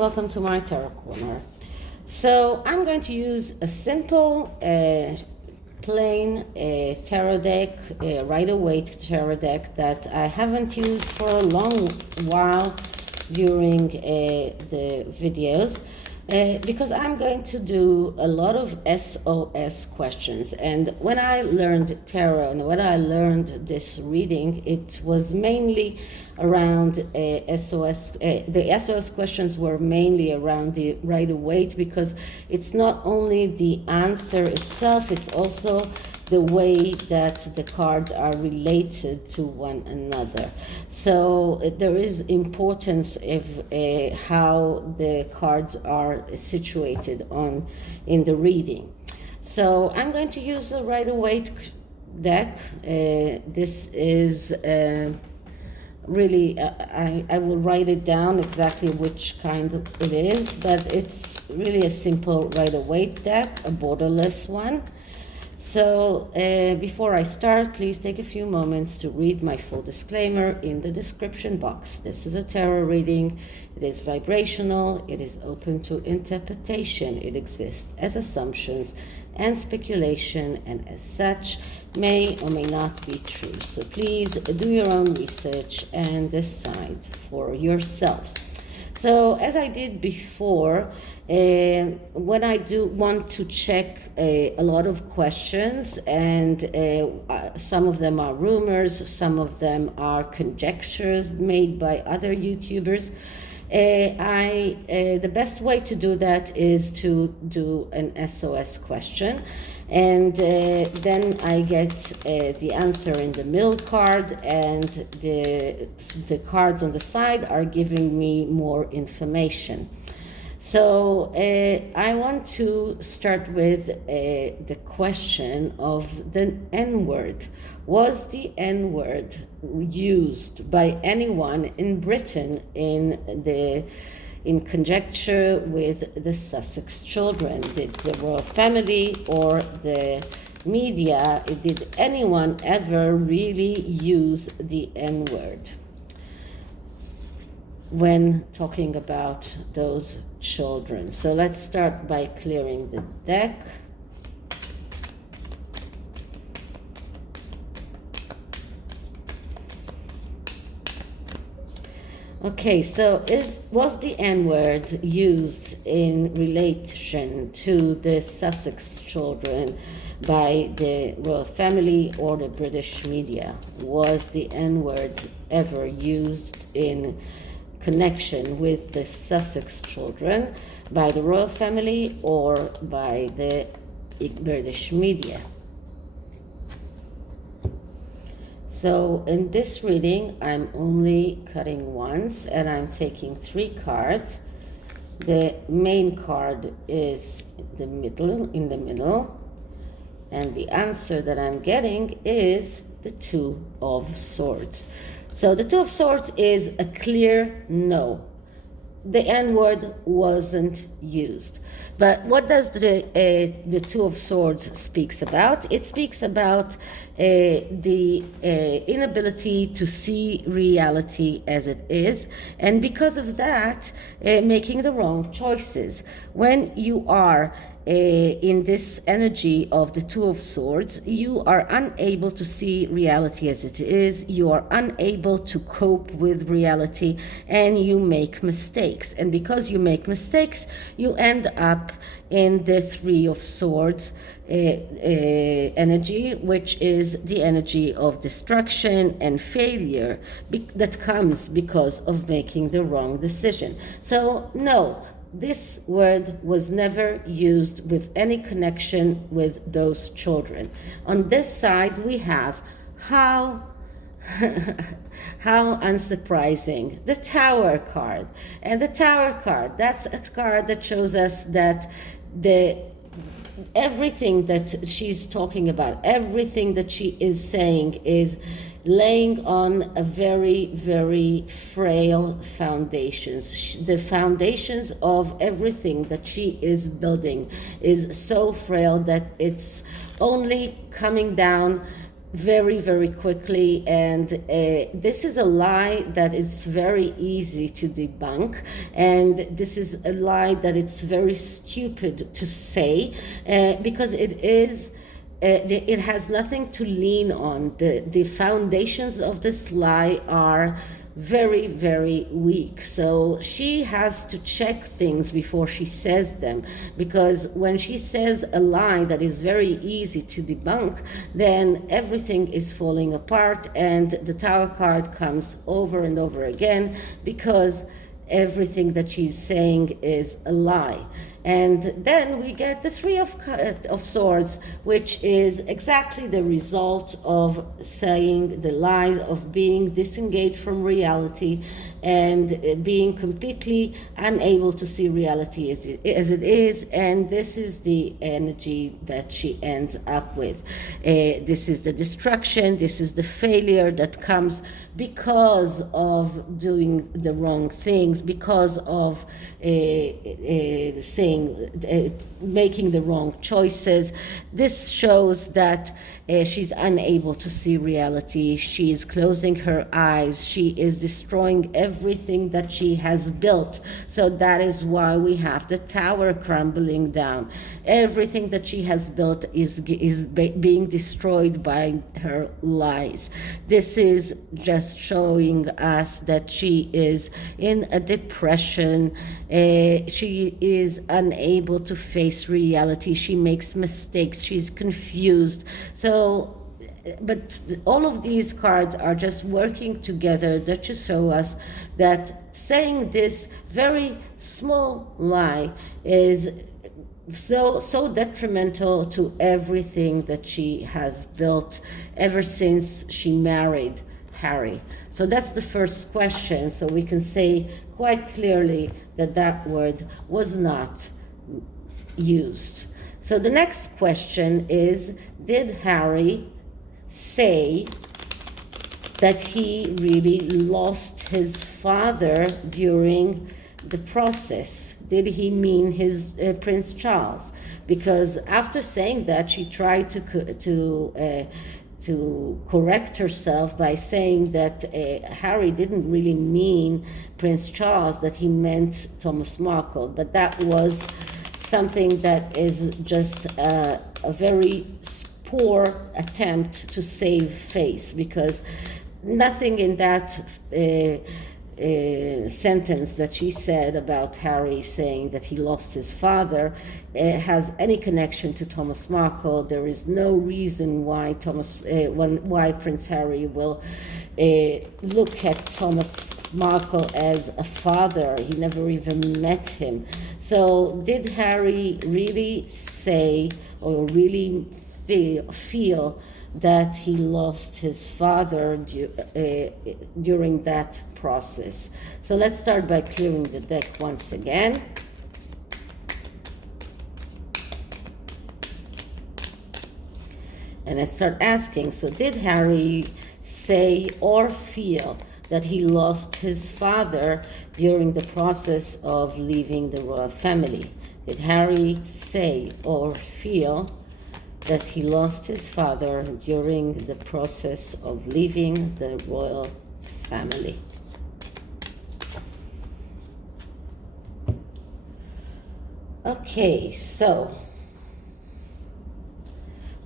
welcome to my Tarot Corner. So I'm going to use a simple, plain tarot deck, Rider-Waite tarot deck that I haven't used for a long while during the videos. Because I'm going to do a lot of SOS questions. And when I learned tarot and when I learned this reading, it was mainly around SOS. The SOS questions were mainly around the Rider-Waite, because it's not only the answer itself, it's also the way that the cards are related to one another. So there is importance of how the cards are situated in the reading. So I'm going to use a Rider-Waite deck. This is really, I will write it down exactly which kind it is, but it's really a simple Rider-Waite deck, a borderless one. So before I start, please take a few moments to read my full disclaimer in the description box. This is a tarot reading. It is vibrational. It is open to interpretation. It exists as assumptions and speculation, and as such may or may not be true. So please do your own research and decide for yourselves. So as I did before, when I do want to check a lot of questions, and some of them are rumors, some of them are conjectures made by other YouTubers, the best way to do that is to do an SOS question. And then I get the answer in the middle card, and the cards on the side are giving me more information. So I want to start with the question of the N-word. Was the N-word used by anyone in Britain in conjecture with the Sussex children? Did the royal family or the media, did anyone ever really use the N-word when talking about those children? So let's start by clearing the deck. Okay, so was the N-word used in relation to the Sussex children by the royal family or the British media? Was the N-word ever used in connection with the Sussex children by the royal family or by the British media? So in this reading, I'm only cutting once, and I'm taking 3 cards. The main card is in the middle, and the answer that I'm getting is the 2 of Swords. So the 2 of Swords is a clear no. The N-word wasn't used. But what does the 2 of Swords speaks about? It speaks about the inability to see reality as it is, and because of that, making the wrong choices. When you are in this energy of the 2 of Swords, you are unable to see reality as it is, you are unable to cope with reality, and you make mistakes. And because you make mistakes, you end up in the 3 of Swords energy, which is the energy of destruction and failure that comes because of making the wrong decision. So no, this word was never used with any connection with those children. On this side, we have how unsurprising, the Tower card. And the Tower card, that's a card that shows us that everything that she's talking about, everything that she is saying is laying on a very, very frail foundations. The foundations of everything that she is building is so frail that it's only coming down very, very quickly, and this is a lie that it's very easy to debunk, and this is a lie that it's very stupid to say, because it has nothing to lean on. The foundations of this lie are very, very weak. So she has to check things before she says them, because when she says a lie that is very easy to debunk, then everything is falling apart, and the Tower card comes over and over again, because everything that she's saying is a lie. And then we get the Three of Swords, which is exactly the result of saying the lies, of being disengaged from reality and being completely unable to see reality as it is. And this is the energy that she ends up with. This is the destruction, this is the failure that comes because of doing the wrong things, because of making the wrong choices. This shows that she's unable to see reality. She is closing her eyes. She is destroying everything that she has built. So that is why we have the tower crumbling down. Everything that she has built is being destroyed by her lies. This is just showing us that she is in a depression. She is unable to face reality. She makes mistakes. She's confused. So, but all of these cards are just working together to show us that saying this very small lie is so detrimental to everything that she has built ever since she married Harry. So that's the first question. So we can say quite clearly that that word was not used. So the next question is, did Harry say that he really lost his father during the process? Did he mean his Prince Charles? Because after saying that, she tried to correct herself by saying that Harry didn't really mean Prince Charles, that he meant Thomas Markle. But that was something that is just a very poor attempt to save face, because nothing in that sentence that she said about Harry saying that he lost his father has any connection to Thomas Markle. There is no reason why why Prince Harry will look at Thomas Markle as a father. He never even met him. So did Harry really say or really feel that he lost his father during that process? So let's start by clearing the deck once again. And let's start asking, so did Harry say or feel that he lost his father during the process of leaving the royal family? Did Harry say or feel that he lost his father during the process of leaving the royal family? Okay, so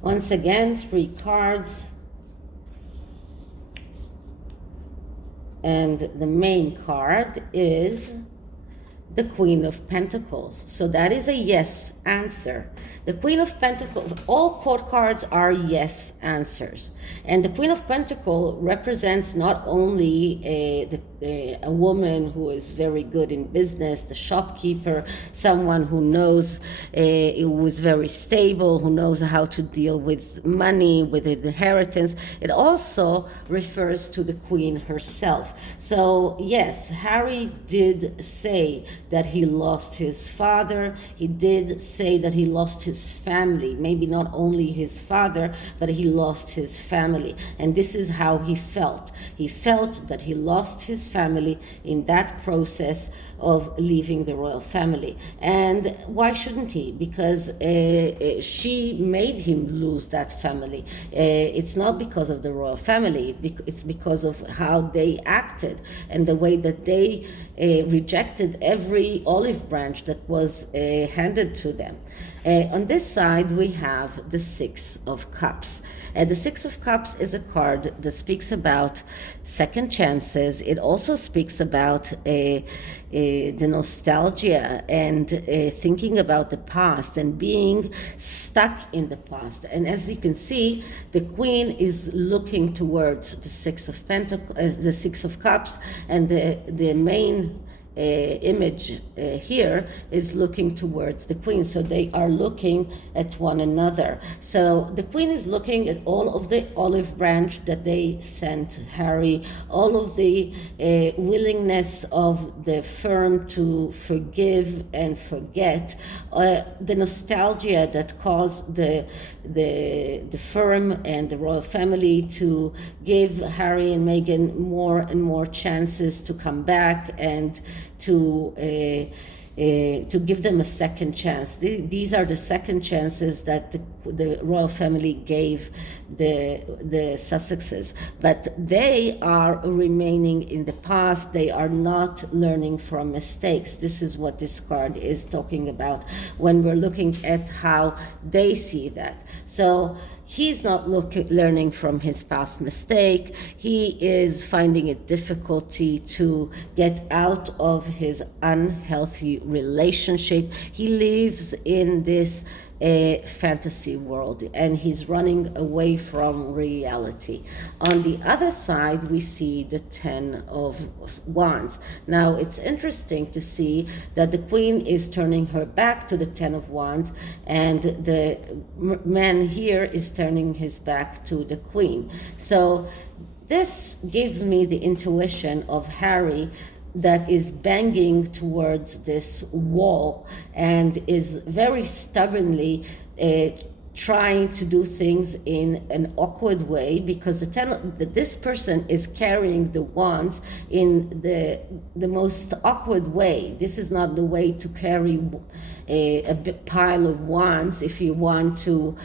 once again, 3 cards. And the main card is the Queen of Pentacles. So that is a yes answer. The Queen of Pentacles, all court cards are yes answers. And the Queen of Pentacles represents not only a woman who is very good in business, the shopkeeper, someone who knows, who is very stable, who knows how to deal with money, with inheritance. It also refers to the Queen herself. So yes, Harry did say that he lost his father. He did say that he lost his family, maybe not only his father, but he lost his family. And this is how he felt. He felt that he lost his family in that process of leaving the royal family. And why shouldn't he? Because she made him lose that family. It's not because of the royal family, it's because of how they acted and the way that they rejected every olive branch that was handed to them. On this side, we have the Six of Cups. The Six of Cups is a card that speaks about second chances. It also speaks about the nostalgia and thinking about the past and being stuck in the past. And as you can see, the Queen is looking towards the Six of Pentacles, the Six of Cups, and the main image here is looking towards the Queen. So they are looking at one another. So the Queen is looking at all of the olive branch that they sent Harry, all of the willingness of the firm to forgive and forget, the nostalgia that caused the firm and the royal family to give Harry and Meghan more and more chances to come back and to give them a second chance. These are the second chances that the royal family gave the Sussexes, but they are remaining in the past. They are not learning from mistakes. This is what this card is talking about when we're looking at how they see that. So he's not learning from his past mistake. He is finding it difficulty to get out of his unhealthy relationship. He lives in this fantasy world and he's running away from reality. On the other side, we see the Ten of Wands. Now, it's interesting to see that the Queen is turning her back to the Ten of Wands and the man here is turning his back to the Queen. So this gives me the intuition of Harry that is banging towards this wall and is very stubbornly trying to do things in an awkward way, because this person is carrying the wands in the most awkward way. This is not the way to carry a big pile of wands if you want to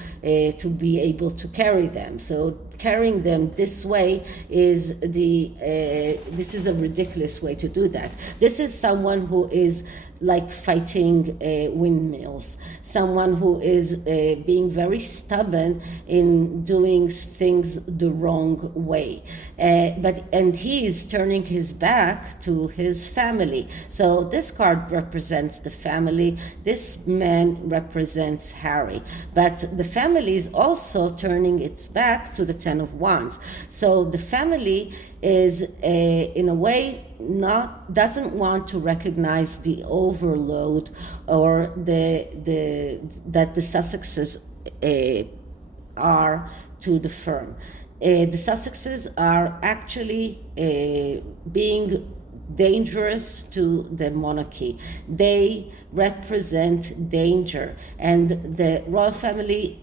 be able to carry them. So carrying them this way is this is a ridiculous way to do that. This is someone who is like fighting windmills, someone who is being very stubborn in doing things the wrong way. And he is turning his back to his family. So this card represents the family. This man represents Harry. But the family is also turning its back to the Ten of Wands. So the family is in a way doesn't want to recognize the overload or that the Sussexes are to the firm. The Sussexes are actually being dangerous to the monarchy. They represent danger, and the royal family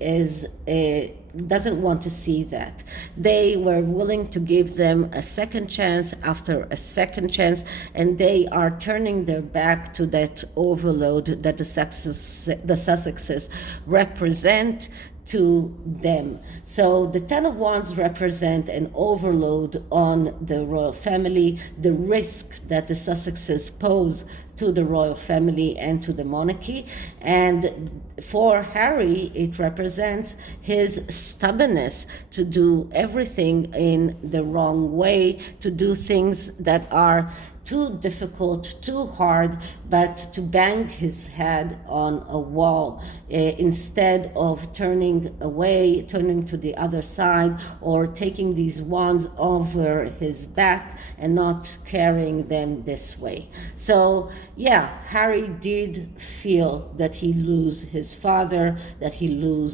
doesn't want to see that. They were willing to give them a second chance after a second chance, and they are turning their back to that overload that the Sussexes represent to them. So the Ten of Wands represent an overload on the royal family, the risk that the Sussexes pose to the royal family and to the monarchy. And for Harry, it represents his stubbornness to do everything in the wrong way, to do things that are too difficult, too hard, but to bang his head on a wall instead of turning away, turning to the other side, or taking these wands over his back and not carrying them this way. So yeah, Harry did feel that he lose his father, that he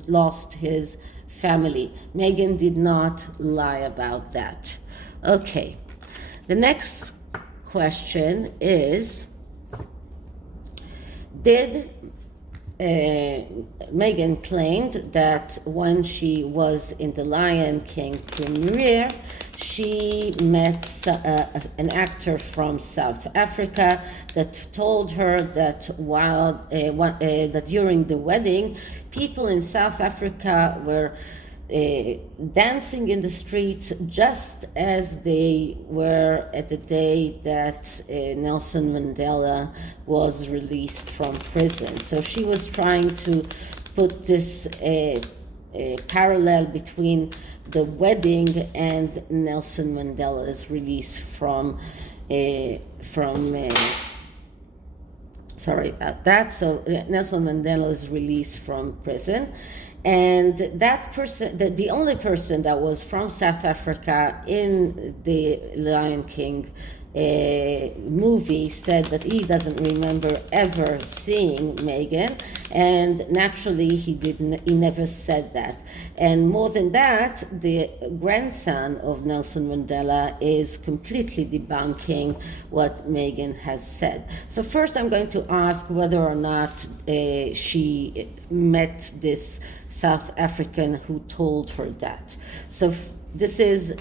lost his family. Meghan did not lie about that. Okay, the next question is, Did Meghan claimed that when she was in the Lion King premiere, she met an actor from South Africa that told her that that during the wedding, people in South Africa were dancing in the streets just as they were at the day that Nelson Mandela was released from prison. So she was trying to put this parallel between the wedding and Nelson Mandela's release sorry about that. So Nelson Mandela's release from prison. And that person, the only person that was from South Africa in the Lion King movie, said that he doesn't remember ever seeing Meghan, and naturally he never said that. And more than that, the grandson of Nelson Mandela is completely debunking what Meghan has said. So first I'm going to ask whether or not she met this South African who told her that. So this is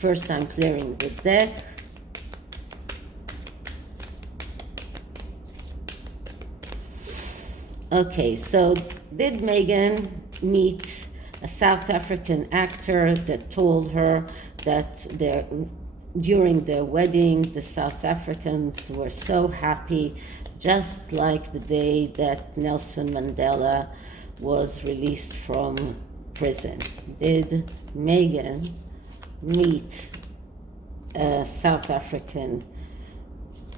first I'm clearing the deck. Okay, so did Meghan meet a South African actor that told her that during their wedding, the South Africans were so happy, just like the day that Nelson Mandela was released from prison? Did Meghan meet a South African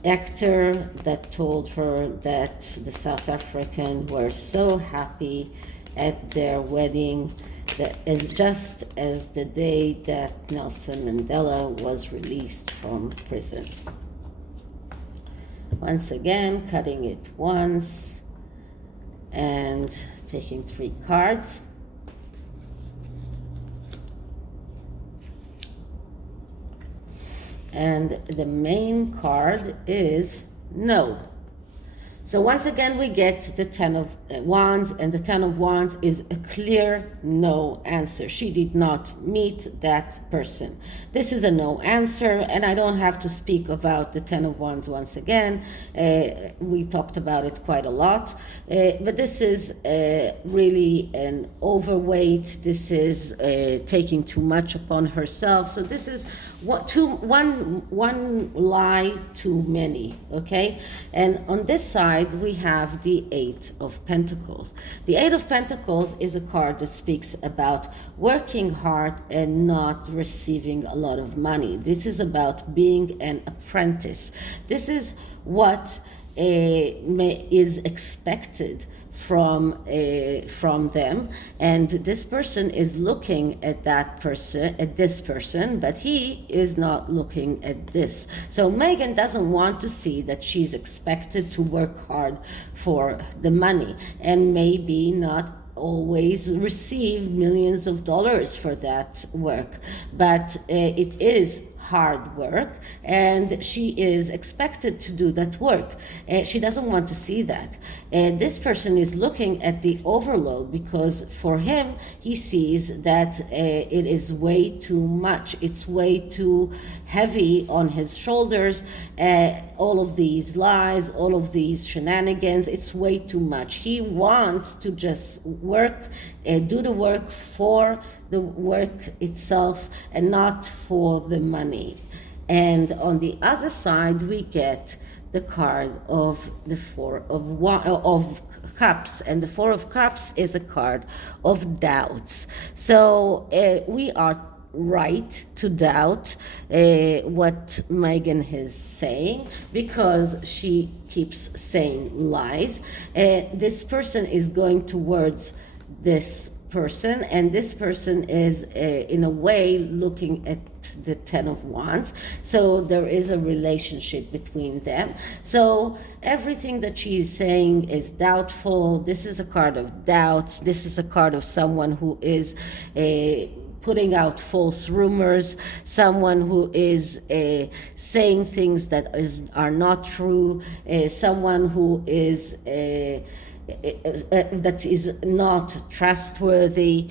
actor that told her that the South Africans were so happy at their wedding, that is just as the day that Nelson Mandela was released from prison? Once again, cutting it once and taking 3 cards. And the main card is no. So once again, we get the 10 of Wands, and the 10 of Wands is a clear no answer. She did not meet that person. This is a no answer, and I don't have to speak about the 10 of Wands once again. We talked about it quite a lot, but this is really an overweight. This is taking too much upon herself. So this is one lie too many, okay? And on this side, we have the 8 of Pentacles. The 8 of Pentacles is a card that speaks about working hard and not receiving a lot of money. This is about being an apprentice. This is what is expected from them, and this person is looking at this person, but he is not looking at this. So Meghan doesn't want to see that she's expected to work hard for the money, and maybe not always receive millions of dollars for that work, but it is hard work, and she is expected to do that work. She doesn't want to see that. This person is looking at the overload, because for him, he sees that it is way too much. It's way too heavy on his shoulders. All of these lies, all of these shenanigans, it's way too much. He wants to just work, do the work for the work itself and not for the money. And on the other side, we get the card of the Four of Cups, and the Four of Cups is a card of doubts. So we are right to doubt what Meghan is saying, because she keeps saying lies. This person is going towards this person, and this person is in a way looking at the 10 of Wands. So there is a relationship between them. So everything that she is saying is doubtful. This is a card of doubts. This is a card of someone who is putting out false rumors, someone who is saying things that are not true, someone who is that is not trustworthy,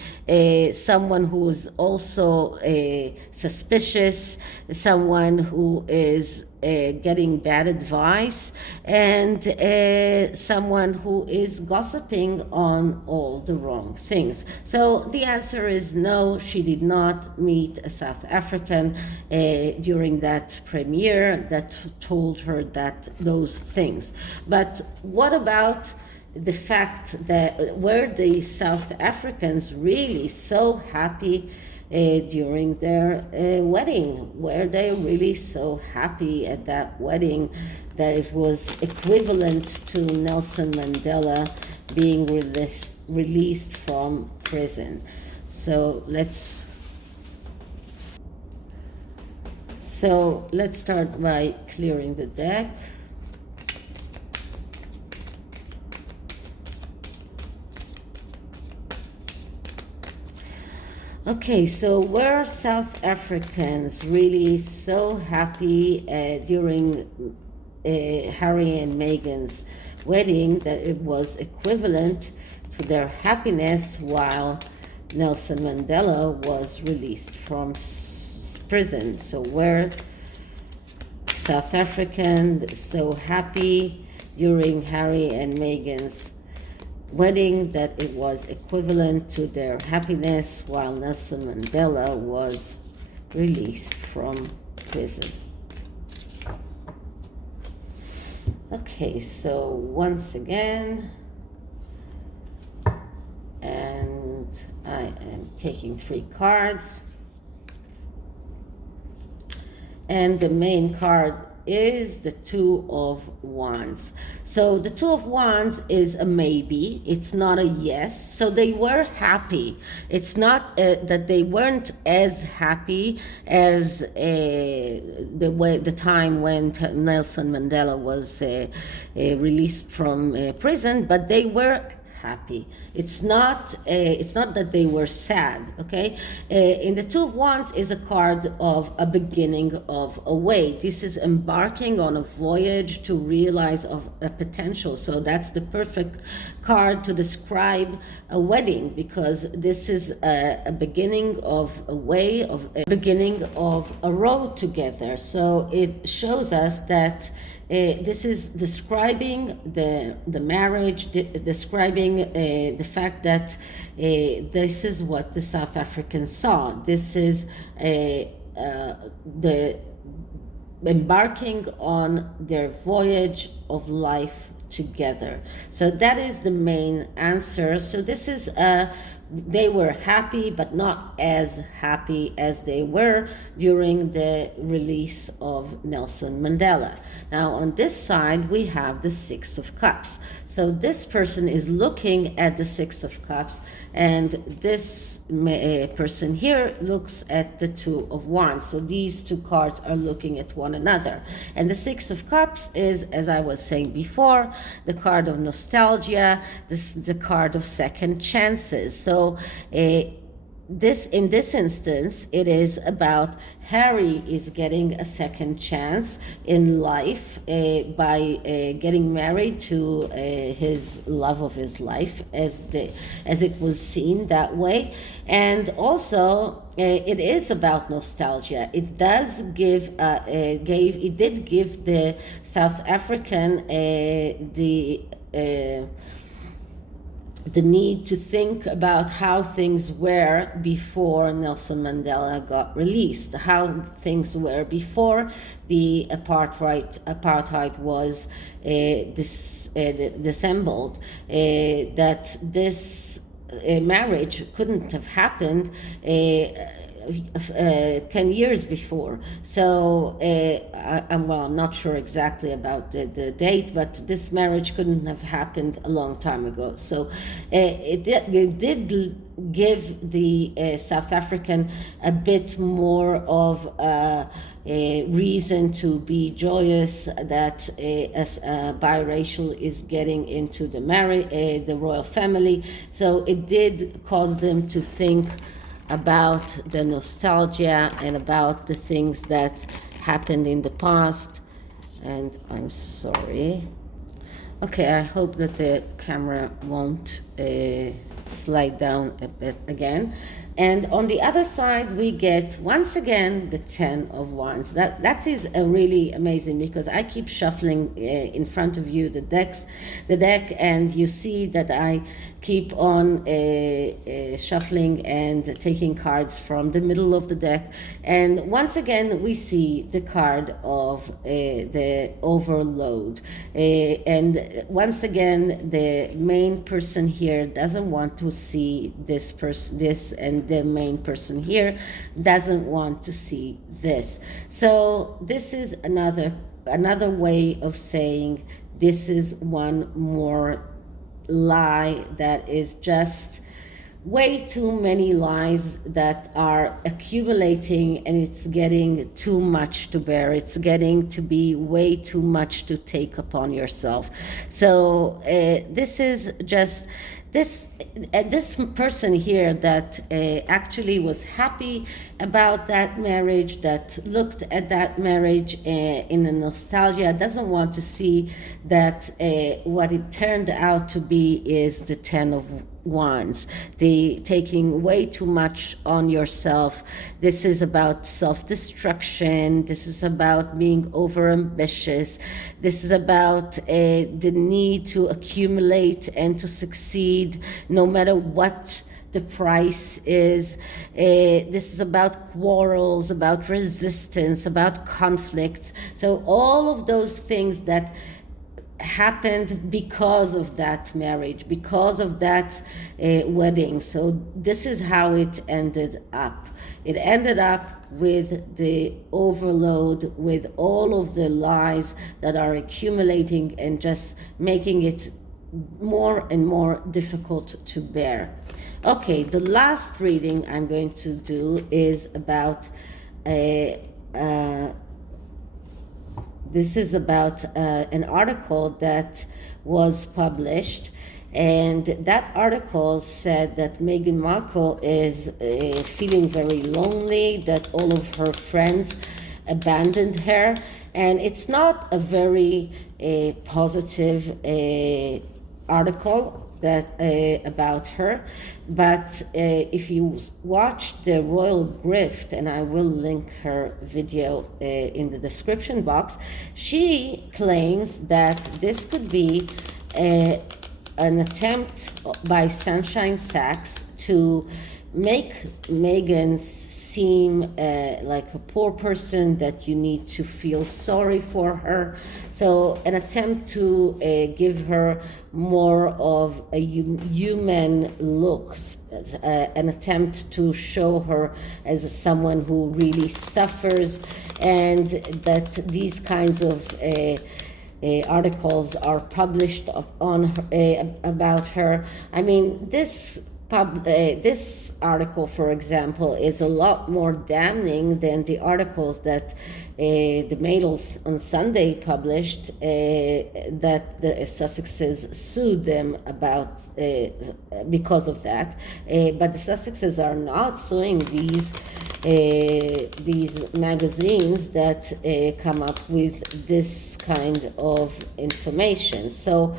someone who is also suspicious, someone who is getting bad advice, and someone who is gossiping on all the wrong things. So the answer is no, she did not meet a South African during that premiere that told her those things. But what about the fact that were the South Africans really so happy during their wedding? Were they really so happy at that wedding that it was equivalent to Nelson Mandela being released from prison? So let's start by clearing the deck. Okay, so were South Africans really so happy during Harry and Meghan's wedding that it was equivalent to their happiness while Nelson Mandela was released from prison? So were South Africans so happy during Harry and Meghan's wedding that it was equivalent to their happiness while Nelson Mandela was released from prison? Okay, so once again, and I am taking 3 cards, and the main card is the Two of Wands. So the Two of Wands is a maybe, it's not a yes. So they were happy. It's not that they weren't as happy as the time when Nelson Mandela was released from prison, but they were happy. It's not that they were sad. Okay, in the Two of Wands is a card of a beginning of a way. This is embarking on a voyage to realize of a potential. So that's the perfect card to describe a wedding, because this is a beginning of a way, of a beginning of a road together. So it shows us that this is describing the marriage, describing the fact that this is what the South Africans saw. This is the embarking on their voyage of life together. So that is the main answer. So this is they were happy, but not as happy as they were during the release of Nelson Mandela. Now on this side we have the Six of Cups. So this person is looking at the Six of Cups, and this person here looks at the Two of Wands. So these two cards are looking at one another. And the Six of Cups is, as I was saying before, the card of nostalgia, the card of second chances. So in this instance, it is about Harry is getting a second chance in life by getting married to his love of his life, as it was seen that way. And also it is about nostalgia. It does give it did give the South African the need to think about how things were before Nelson Mandela got released, how things were before the apartheid was disassembled, that this marriage couldn't have happened 10 years before. So I'm not sure exactly about the date, but this marriage couldn't have happened a long time ago. So it did give the South African a bit more of a reason to be joyous that as biracial is getting into the royal family. So it did cause them to think about the nostalgia and about the things that happened in the past. And I'm sorry. Okay, I hope that the camera won't slide down a bit again. And on the other side, we get once again the 10 of Wands. That is a really amazing, because I keep shuffling in front of you the deck, and you see that I keep on shuffling and taking cards from the middle of the deck. And once again, we see the card of the overload. And once again, the main person here doesn't want to see this person, and the main person here doesn't want to see this. So this is another way of saying this is one more lie that is just way too many lies that are accumulating, and it's getting too much to bear. It's getting to be way too much to take upon yourself. So this is just this person here that actually was happy about that marriage, that looked at that marriage in a nostalgia, doesn't want to see that what it turned out to be is the 10 of Wands, the taking way too much on yourself. This is about self-destruction. This is about being overambitious. This is about the need to accumulate and to succeed no matter what the price is. This is about quarrels, about resistance, about conflicts. So all of those things that happened because of that marriage, because of that wedding. So this is how it ended up. It ended up with the overload, with all of the lies that are accumulating and just making it more and more difficult to bear. Okay, the last reading I'm going to do is about this is about an article that was published, and that article said that Meghan Markle is feeling very lonely, that all of her friends abandoned her, and it's not a very positive article that about her. But if you watch the Royal Grift, and I will link her video in the description box, she claims that this could be an attempt by Sunshine Sachs to make Meghan seem like a poor person, that you need to feel sorry for her. So an attempt to give her more of a human look, an attempt to show her as someone who really suffers, and that these kinds of articles are published on about her. I mean, this article, for example, is a lot more damning than the articles that the Mail on Sunday published, that the Sussexes sued them about because of that. But the Sussexes are not suing these magazines that come up with this kind of information. So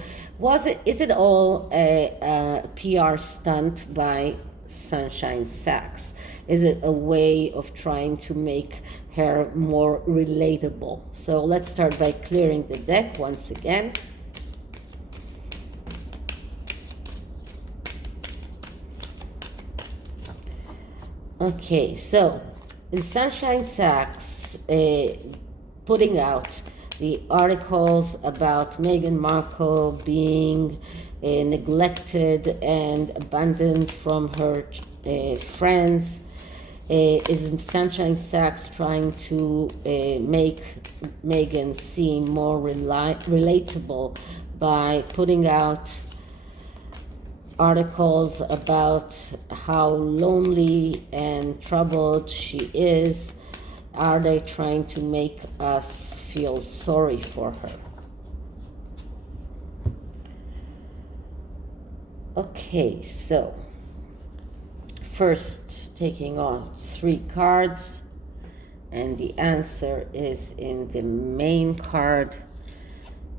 is it all a PR stunt by Sunshine Sachs? Is it a way of trying to make her more relatable? So let's start by clearing the deck once again. Okay, so the Sunshine Sachs putting out the articles about Meghan Markle being neglected and abandoned from her friends. Is Sunshine Sachs trying to make Meghan seem more relatable by putting out articles about how lonely and troubled she is? Are they trying to make us feel sorry for her? Okay, so first taking on 3 cards, and the answer is in the main card,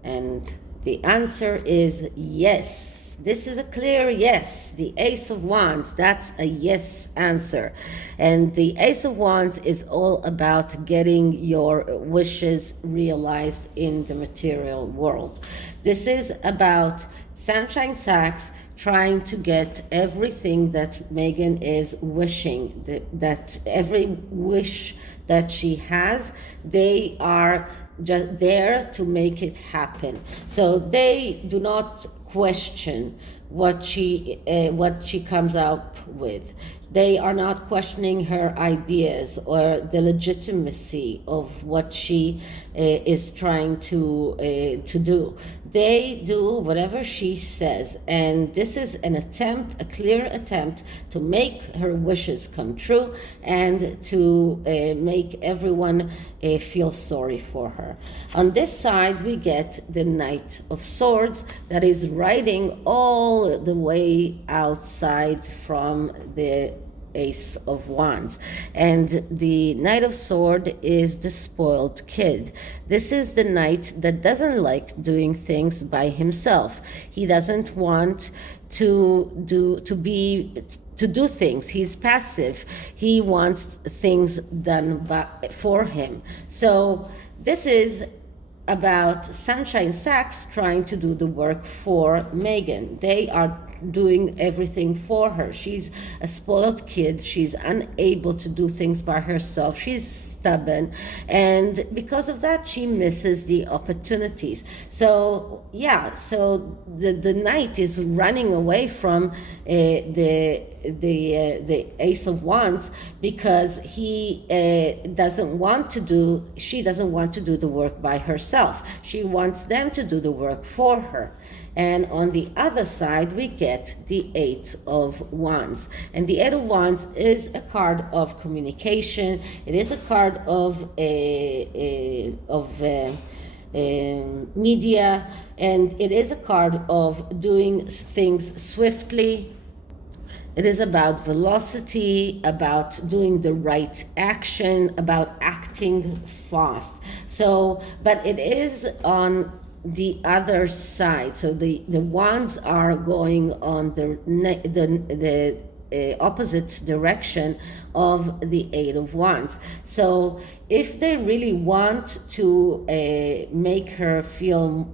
and the answer is yes. This is a clear yes. The Ace of Wands, that's a yes answer. And the Ace of Wands is all about getting your wishes realized in the material world. This is about Sunshine Sachs trying to get everything that Meghan is wishing, that every wish that she has, they are just there to make it happen. So they do not question what she comes up with. They are not questioning her ideas or the legitimacy of what she is trying to do. They do whatever she says, and this is an attempt, a clear attempt to make her wishes come true and to make everyone feel sorry for her. On this side, we get the Knight of Swords that is riding all the way outside from the Ace of Wands, and the Knight of Swords is the spoiled kid. This is the knight that doesn't like doing things by himself. He doesn't want to do things. He's passive. He wants things done for him. So this is about Sunshine Sachs trying to do the work for Meghan. They are doing everything for her. She's a spoiled kid. She's unable to do things by herself. She's stubborn, and because of that she misses the opportunities. So yeah, so the knight is running away from the Ace of Wands because she doesn't want to do the work by herself. She wants them to do the work for her. And on the other side, we get the Eight of Wands. And the Eight of Wands is a card of communication. It is a card of media, and it is a card of doing things swiftly. It is about velocity, about doing the right action, about acting fast. So, but it is on the other side. So the wands are going on the opposite direction of the Eight of Wands. So if they really want to make her feel,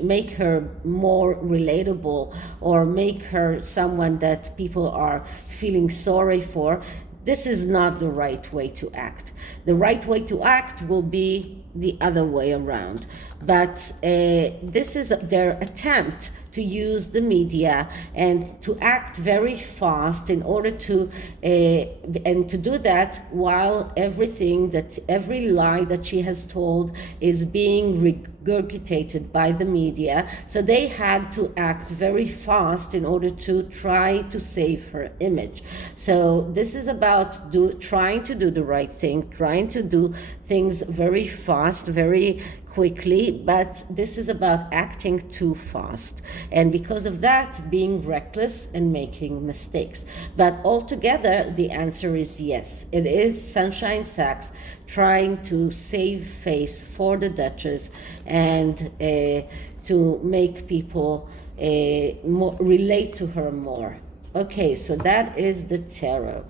make her more relatable, or make her someone that people are feeling sorry for, this is not the right way to act. The right way to act will be the other way around. But this is their attempt to use the media and to act very fast in order to and to do that while every lie that she has told is being regurgitated by the media. So they had to act very fast in order to try to save her image. So this is about trying to do the right thing, trying to do things very fast, very quickly, but this is about acting too fast, and because of that being reckless and making mistakes. But altogether the answer is yes. It is Sunshine Sachs trying to save face for the Duchess and to make people relate to her more. Okay, so that is the tarot,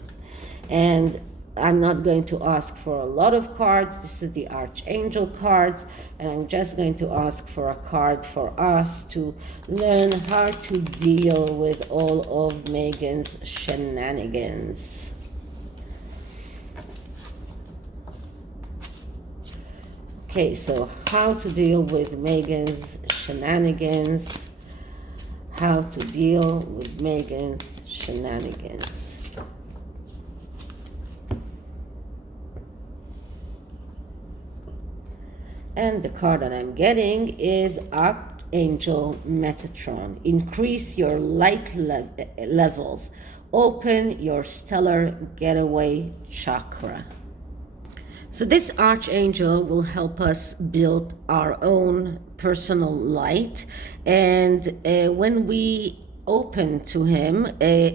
and I'm not going to ask for a lot of cards. This is the Archangel cards, and I'm just going to ask for a card for us to learn how to deal with all of Meghan's shenanigans. Okay, so how to deal with Meghan's shenanigans. How to deal with Meghan's shenanigans. And the card that I'm getting is Archangel Metatron. Increase your light levels. Open your stellar getaway chakra. So this Archangel will help us build our own personal light. And when we open to him,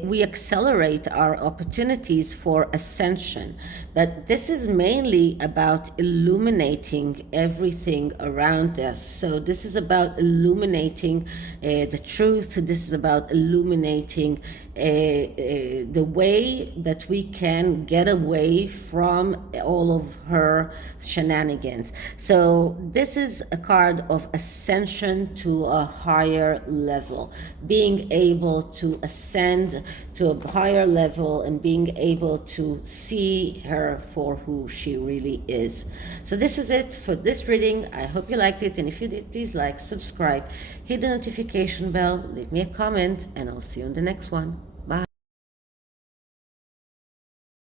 we accelerate our opportunities for ascension. But this is mainly about illuminating everything around us. So this is about illuminating the truth. This is about illuminating the way that we can get away from all of her shenanigans. So this is a card of ascension to a higher level, being able to ascend to a higher level and being able to see her for who she really is. So this is it for this reading. I hope you liked it, and if you did, please like, subscribe, hit the notification bell, leave me a comment, and I'll see you in the next one. Bye.